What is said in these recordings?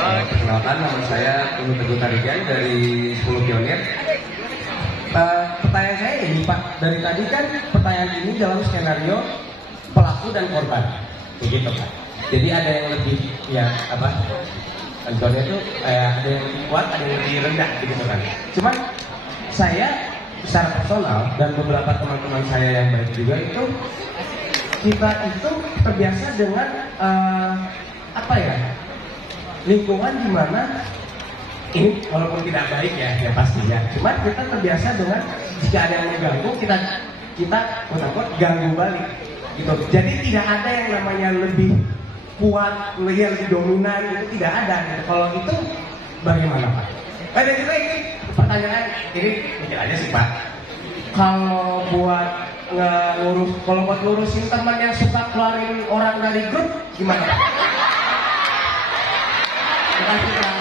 Perkenalkan, nama saya Unu Teguh Tarigan dari 10 Pionir. Pertanyaan saya ini Pak, dari tadi kan pertanyaan ini dalam skenario pelaku dan korban, begitu Pak. Jadi ada yang lebih, ya apa, contohnya itu ada yang lebih kuat, ada yang lebih rendah, begitu kan. Cuman saya secara personal dan beberapa teman-teman saya yang baik juga itu, kita itu terbiasa dengan apa ya, lingkungan di mana ini walaupun tidak baik ya pastinya. Cuma kita terbiasa dengan jika ada yang mengganggu kita ganggu balik gitu. Jadi tidak ada yang namanya lebih kuat, lebih dominan, itu tidak ada. Gitu. Kalau itu bagaimana Pak? Ada juga ini pertanyaan ini mungkin aja sih Pak. Kalau buat ngurusin teman yang suka keluarin orang dari grup gimana Pak? Terima kasih Pak.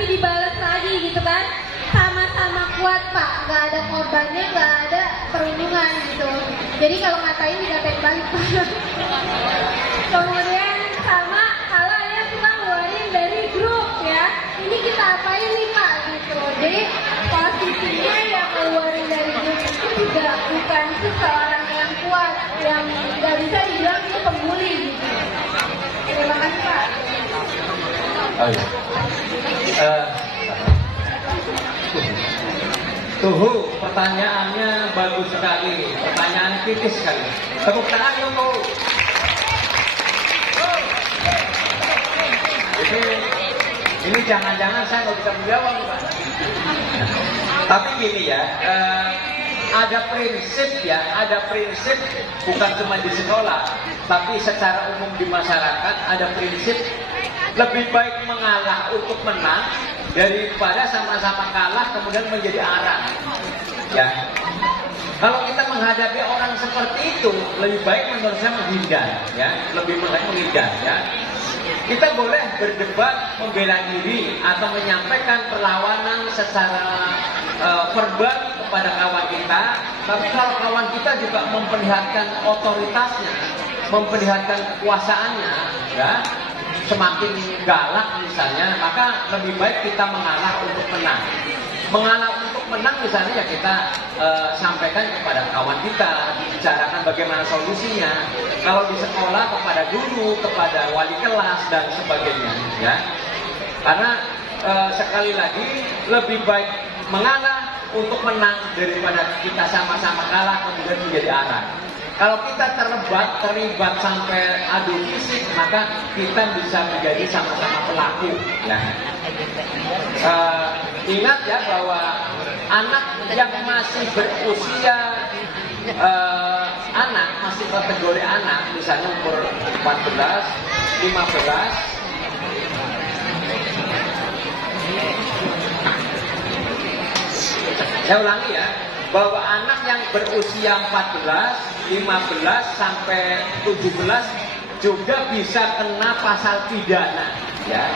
Dibalas lagi gitu kan, sama-sama kuat Pak, nggak ada korbannya, nggak ada perundungan gitu. Jadi kalau ngatain dikatain balik Pak. Kemudian sama kalau ada suka ngeluarin dari grup ya, ini kita apain nih Pak gitu. Jadi posisinya yang ngeluarin dari grup itu juga bukan seseorang yang kuat, yang nggak bisa dibilang itu pembuli gitu. Terima kasih Pak. Oh iya. Tuh, pertanyaannya bagus sekali, pertanyaan kritis sekali. Tepuk tangan untuk ini jangan-jangan saya nggak bisa menjawab, Pak. Tapi gini ya, ada prinsip bukan cuma di sekolah, tapi secara umum di masyarakat ada prinsip lebih baik mengalah untuk menang daripada sama-sama kalah kemudian menjadi arang. Ya, kalau kita menghadapi orang seperti itu, lebih baik menurut saya menghindar. Ya, lebih baik menghindar. Ya, kita boleh berdebat, membela diri atau menyampaikan perlawanan secara verbal kepada kawan kita. Tapi kalau kawan kita juga memperlihatkan otoritasnya, memperlihatkan kekuasaannya, ya, semakin galak misalnya, maka lebih baik kita mengalah untuk menang. Mengalah untuk menang misalnya ya kita sampaikan kepada kawan kita, bicarakan bagaimana solusinya. Kalau di sekolah kepada guru, kepada wali kelas dan sebagainya, ya. Karena sekali lagi lebih baik mengalah untuk menang daripada kita sama-sama kalah kemudian menjadi arang. Kalau kita terlibat sampai adu fisik, maka kita bisa menjadi sama-sama pelaku. Ya. Ingat ya bahwa anak yang masih berusia masih kategori anak, misalnya umur 14, 15. Saya ulangi ya, bahwa anak yang berusia 14, 15 sampai 17 juga bisa kena pasal pidana, ya.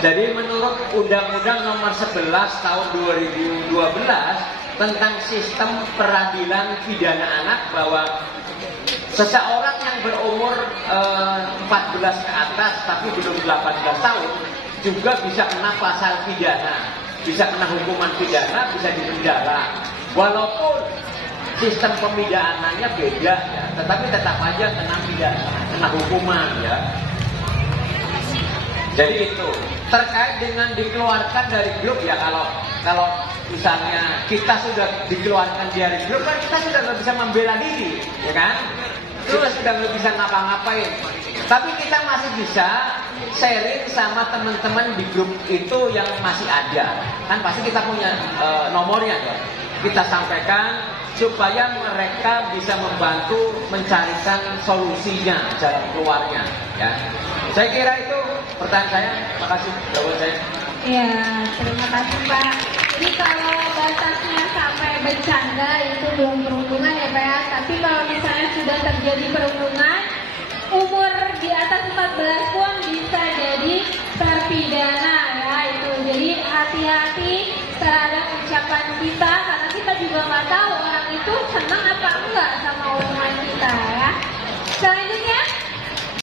Jadi menurut Undang-Undang Nomor 11 Tahun 2012 tentang Sistem Peradilan Pidana Anak, bahwa seseorang yang berumur 14 ke atas tapi belum 18 tahun juga bisa kena pasal pidana, bisa kena hukuman pidana, bisa dipenjara. Walaupun sistem pemidanannya beda ya, tetapi tetap aja kena pidana, kena hukuman ya. Jadi itu terkait dengan dikeluarkan dari grup ya, kalau misalnya kita sudah dikeluarkan dari grup kan kita sudah nggak bisa membela diri, ya kan? Kita sudah nggak bisa ngapa-ngapain. Tapi kita masih bisa sharing sama teman-teman di grup itu yang masih ada. Kan pasti kita punya nomornya ya. Kita sampaikan supaya mereka bisa membantu mencarikan solusinya, jalan keluarnya. Ya, saya kira itu pertanyaan saya. Makasih jawaban saya. Ya, terima kasih Pak. Jadi kalau batasnya sampai bercanda itu belum perundungan ya Pak ya. Tapi kalau misalnya sudah terjadi perundungan, umur di atas 14 pun berhati-hati terhadap ucapan kita karena kita juga nggak tahu orang itu senang apa enggak